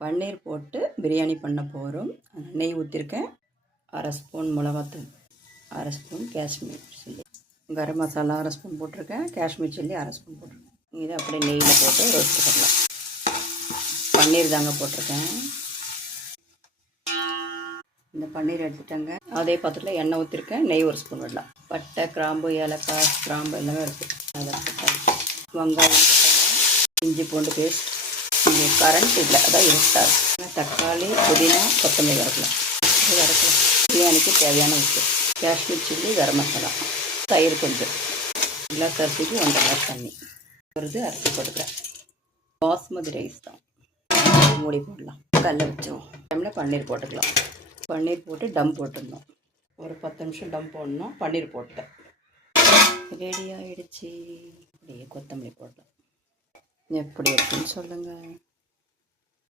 பன்னீர் போட்டு பிரியாணி பண்ண போகிறோம். நெய் ஊற்றிருக்கேன். 1/2 ஸ்பூன் மிளகாத்தூள், 1/2 spoon Kashmir chilli, garam masala 1/2 spoon போட்டிருக்கேன். காஷ்மீர் சில்லி 1/2 ஸ்பூன் போட்டிருக்கேன். இதை அப்படியே நெய்யில் போட்டு ரோஸ்ட் பண்ணலாம். பன்னீர் தாங்க போட்டிருக்கேன். இந்த பன்னீர் எடுத்துட்டாங்க. அதே பாத்திரத்தில் எண்ணெய் ஊற்றிருக்கேன். நெய் 1 ஸ்பூன் விடலாம். பட்டை, கிராம்பு, ஏலக்காய், கிராம்பு எல்லாமே இருக்குது. அதை வெங்காயம், இஞ்சி பூண்டு பேஸ்ட், இங்கே கரண்ட் இல்லை, அதான் இருட்டாக. தக்காளி, புதினா, கொத்தமல்லி வறுக்கலாம். பிரியாணிக்கு தேவையான உப்பு, காஷ்மீர் சில்லி, கரம் மசாலா, தயிர் கொஞ்சம், கிளாஸ் அரிசிக்கு 1.5 கிளாஸ் தண்ணி வருது. அரிசி போட்டுக்கிறேன். பாஸ்மதி ரைஸ் தான். மூடி போடலாம். கல்லை வச்சோம். டைமில் பன்னீர் போட்டுக்கலாம். பன்னீர் போட்டு டம் போட்டுடணும். ஒரு 10 நிமிஷம் டம் போடணும். பன்னீர் போட்டேன். ரெடி ஆகிடுச்சு. அப்படியே கொத்தமல்லி போடலாம். எப்படி இருக்குன்னு சொல்லுங்கள்.